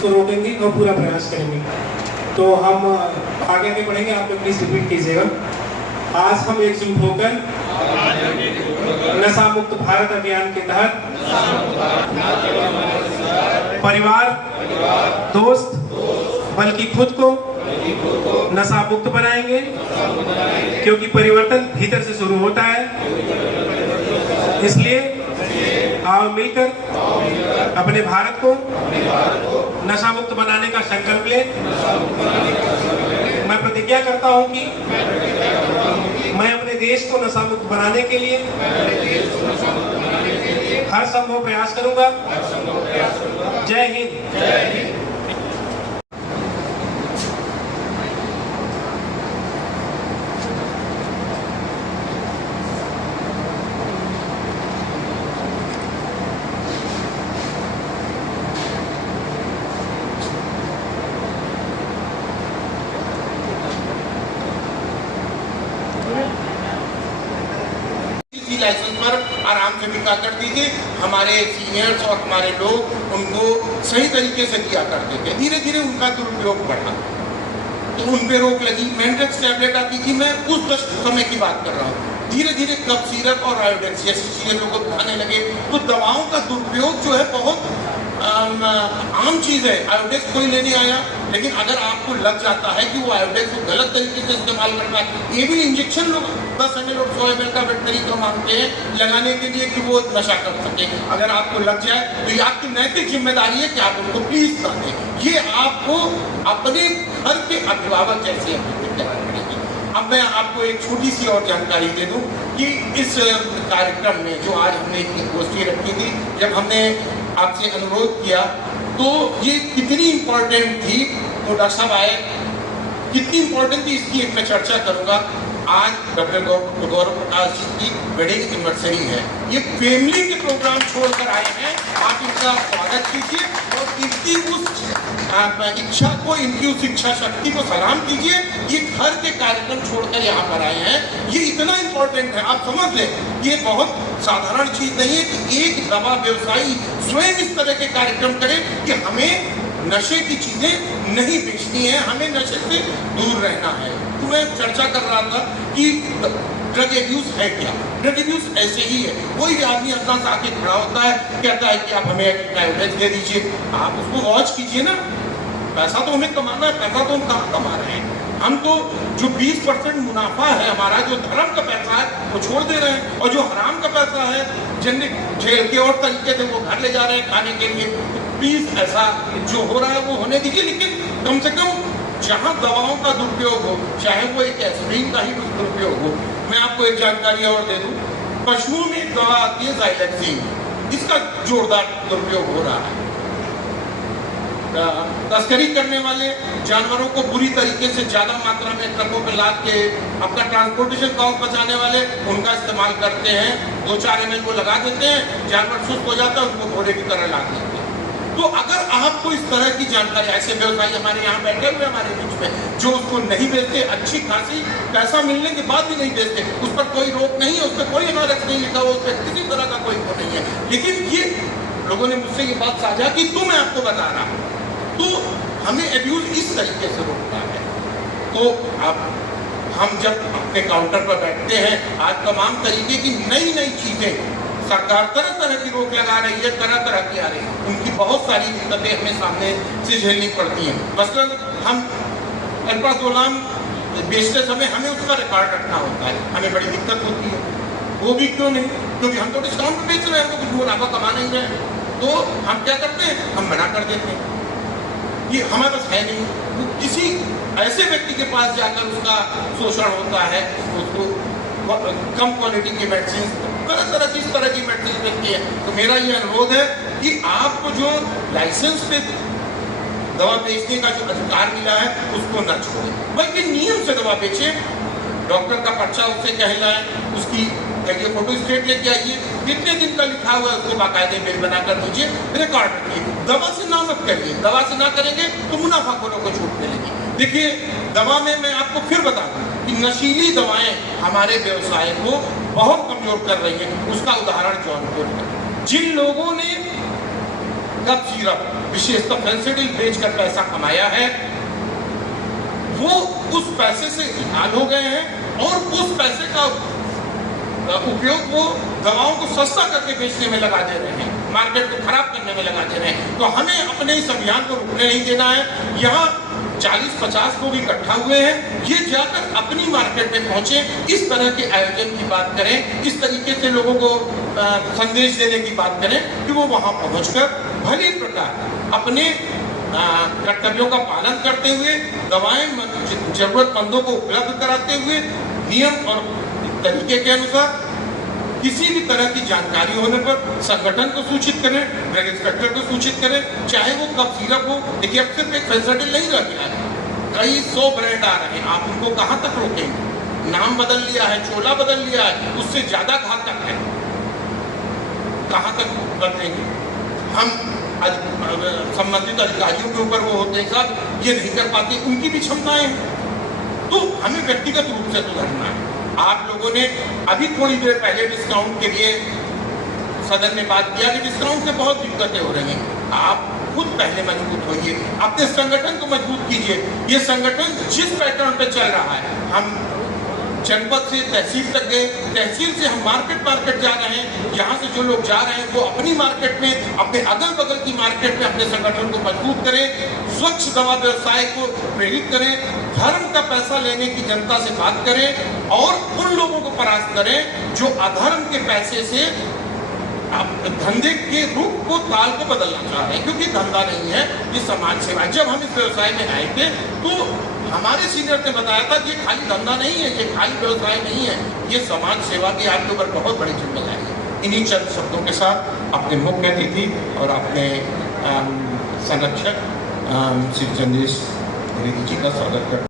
उसको रोकेंगे और पूरा प्रयास करेंगे। तो हम आगे भी बढ़ेंगे, आप लोग प्लीज रिपीट कीजिएगा। आज हम एकजुट होकर नशा मुक्त भारत अभियान के तहत परिवार, दोस्त, बल्कि खुद को नशा मुक्त बनाएंगे, क्योंकि परिवर्तन भीतर से शुरू होता है। इसलिए आओ मिलकर अपने भारत को नशा मुक्त बनाने का संकल्प ले। मैं प्रतिज्ञा करता हूं कि मैं अपने देश को नशा मुक्त बनाने के लिए हर संभव प्रयास करूंगा। जय हिंद। लाइसेंस पर आराम से बिका करती थी। हमारे सीनियर्स और हमारे लोग उनको सही तरीके से किया करते थे। धीरे धीरे उनका दुरुपयोग बढ़ा तो उन पे रोक लगी। मेंटेक्स टैबलेट आती थी, मैं उस समय की बात कर रहा हूँ। धीरे धीरे कफ सिरप और आयोडेक्स जैसी चीजें लोग खाने लगे। तो दवाओं का दुरुपयोग जो है बहुत आम चीज है। आयोडेक्स कोई लेने आया, लेकिन अगर आपको लग जाता है कि वो आयोडेक्स को गलत तरीके से इस्तेमाल करना है, ये भी इंजेक्शन लोग 10 ml और 100 ml का वेटनरी को मांगते हैं लगाने के लिए कि वो नशा कर सके। अगर आपको लग जाए तो ये आपकी नैतिक जिम्मेदारी है कि आप उनको प्लीज कर दें। ये आपको अपने घर के अभिभावक जैसे करेंगे। अब मैं आपको एक छोटी सी और जानकारी दे दूं कि इस कार्यक्रम में जो आज हमने एक गोष्ठी रखी थी, जब हमने आपसे अनुरोध किया तो ये कितनी इम्पोर्टेंट थी। तो डॉक्टर साहब आए, कितनी इम्पोर्टेंट थी इसकी एक मैं चर्चा करूंगा। आज डॉक्टर गौरव प्रकाश जी की वेडिंग एनिवर्सरी है। ये फैमिली के प्रोग्राम छोड़कर आए हैं, आप इनका स्वागत कीजिए और इनकी उस इच्छा को, इनकी उस इच्छा शक्ति को सलाम कीजिए। ये घर के कार्यक्रम छोड़कर यहाँ पर आए हैं। ये इतना इम्पोर्टेंट है, आप समझ लें। ये बहुत साधारण चीज नहीं है कि एक दवा व्यवसायी स्वयं इस तरह के कार्यक्रम करे कि हमें नशे की चीजें नहीं बेचनी है, हमें नशे से दूर रहना है। तो मैं चर्चा कर रहा था कि ड्रग एब्यूज है क्या। ड्रग एब्यूज ऐसे ही है, कोई भी आदमी अपना से आके खड़ा होता है, कहता है कि आप हमें एवरेज दे दीजिए, आप उसको वॉच कीजिए ना। पैसा तो हमें कमाना है, पैसा तो हम कहाँ कमा रहे हैं। हम तो जो 20% मुनाफा है हमारा, जो धर्म का पैसा है वो छोड़ दे रहे हैं, और जो हराम का पैसा है जिनने जेल के और तरीके से वो घर ले जा रहे हैं खाने के लिए। प्लीज ऐसा जो हो रहा है वो होने दीजिए, लेकिन कम से कम जहाँ दवाओं का दुरुपयोग हो, चाहे वो एक एस्पिरिन का ही दुरुपयोग हो। मैं आपको एक जानकारी और दे दूं, पशुओं में एक दवा आती है ज़ाइलेक्सिन, इसका जोरदार दुरुपयोग हो रहा है। तस्करी करने वाले जानवरों को बुरी तरीके से ज्यादा मात्रा में ट्रकों पर लाद के अपना ट्रांसपोर्टेशन कॉस्ट बचाने वाले उनका इस्तेमाल करते हैं। 2-4 ml को लगा देते हैं, जानवर सुस्त हो जाता है, उनको घोड़े की तरह लाद देते हैं। तो अगर आपको इस तरह की जानकारी, ऐसे व्यवसायी हमारे यहाँ बैठे हुए हमारे बीच में जो उसको नहीं बेचते, अच्छी खासी पैसा मिलने के बाद भी नहीं बेचते, उस पर कोई रोक नहीं है, उस पर कोई एनआरएक्स नहीं लिखा हुआ, उस पर किसी तरह का कोई वो नहीं है। लेकिन ये लोगों ने मुझसे ये बात साझा की तो मैं आपको बता रहा हूँ। तो हमें एब्यूज इस तरीके से रोकना है। तो अब हम जब अपने काउंटर पर बैठते हैं, आज तमाम तरीके की नई नई चीजें सरकार तरह तरह की रोक लगा रही है, तरह तरह की आ रही है। उनकी बहुत सारी दिक्कतें हमें सामने से झेलनी पड़ती हैं। मसलन हम अल्पासोलाम बेचते समय हमें उसका रिकॉर्ड रखना होता है, हमें बड़ी दिक्कत होती है। वो भी क्यों नहीं, क्योंकि हम तो डिस्काउंट बेच रहे हैं, हम तो कुछ मुनाफा कमा नहीं रहे हैं। तो हम क्या करते हैं, हम मना कर देते हैं, ये हमारे पास है नहीं। वो किसी ऐसे व्यक्ति के पास जाकर उसका शोषण होता है, उसको कम क्वालिटी की मेडिसिन, तरह तरह की मेडिसिन मिलती है। तो मेरा ये अनुरोध है कि आपको जो लाइसेंस पे दवा बेचने का जो अधिकार मिला है उसको न छोड़ें, बल्कि नियम से दवा बेचें। डॉक्टर का पर्चा उससे कहलाए, उसकी ये फोटो स्टेट लेके आइए, कितने दिन का लिखा हुआ है उसको बाकायदे बिल बनाकर दीजिए, रिकॉर्ड रखिए। दवा से ना मत करिए, दवा से ना करेंगे तो मुनाफाखोरों को छूट मिलेगी। देखिए, दवा में मैं आपको फिर बता दूं कि नशीली दवाएं हमारे व्यवसाय को बहुत कमजोर कर रही हैं। उसका उदाहरण जौनपुर है। जिन लोगों ने कप सिरप विशेषतः फेंसिडिल बेचकर पैसा कमाया है, वो उस पैसे से लाल हो गए हैं और उस पैसे का उपयोग वो दवाओं को सस्ता करके बेचने में लगा दे रहे हैं, मार्केट को खराब करने में लगा दे रहे हैं। तो हमें अपने इस अभियान को रुकने नहीं देना है। यहाँ 40-50 लोग इकट्ठा हुए हैं, ये जाकर अपनी मार्केट में पहुंचे, इस तरह के आयोजन की बात करें, इस तरीके से लोगों को संदेश देने की बात करें कि वो वहां पहुंचकर भली प्रकार अपने कर्तव्यों का पालन करते हुए दवाएं जरूरतमंदों को उपलब्ध कराते हुए नियम और तरीके के अनुसार किसी भी तरह की जानकारी होने पर संगठन को सूचित करें, ड्रग इंस्पेक्टर को सूचित करें, चाहे वो कफ सिरप हो। देखिए अब सिर्फ एक फेंसिडिल नहीं रह गया है, कई 100 ब्रांड आ रहे हैं, आप उनको कहाँ तक रोकेंगे? नाम बदल लिया है, चोला बदल लिया है, उससे ज्यादा घातक है, कहाँ तक बदलेंगे? हम संबंधित अधिकारियों के ऊपर वो होते हैं साहब, ये नहीं कर पाते, उनकी भी क्षमताएं हैं, तो हमें व्यक्तिगत रूप से सुधरना है। आप लोगों ने अभी थोड़ी देर पहले डिस्काउंट के लिए सदन में बात किया कि डिस्काउंट से बहुत दिक्कतें हो रही हैं। आप खुद पहले मजबूत होइए, अपने संगठन को मजबूत कीजिए। ये संगठन जिस पैटर्न पे चल रहा है, हम जनपद से तहसील तक गए, तहसील से हम मार्केट जा रहे हैं, यहाँ से जो लोग जा रहे हैं वो अपनी मार्केट में, अपने अगल बगल की मार्केट में अपने संगठन को मजबूत करें, स्वच्छ दवा व्यवसाय को प्रेरित करें, धर्म का पैसा लेने की जनता से बात करें और उन लोगों को परास्त करें जो अधर्म के पैसे से धंधे के रूप को, ताल को बदलना चाह रहे हैं, क्योंकि धंधा नहीं है, ये समाज सेवा। जब हम इस व्यवसाय में आए थे तो हमारे सीनियर ने बताया था कि ये खाली धंधा नहीं है, ये खाली व्यवसाय नहीं है, ये समाज सेवा की आपके ऊपर बहुत बड़ी जिम्मेदारी है। इन्हीं चंद शब्दों के साथ अपने मुख्य अतिथि और अपने संरक्षक श्री चंदेश रेड्डी जी का स्वागत करते हैं।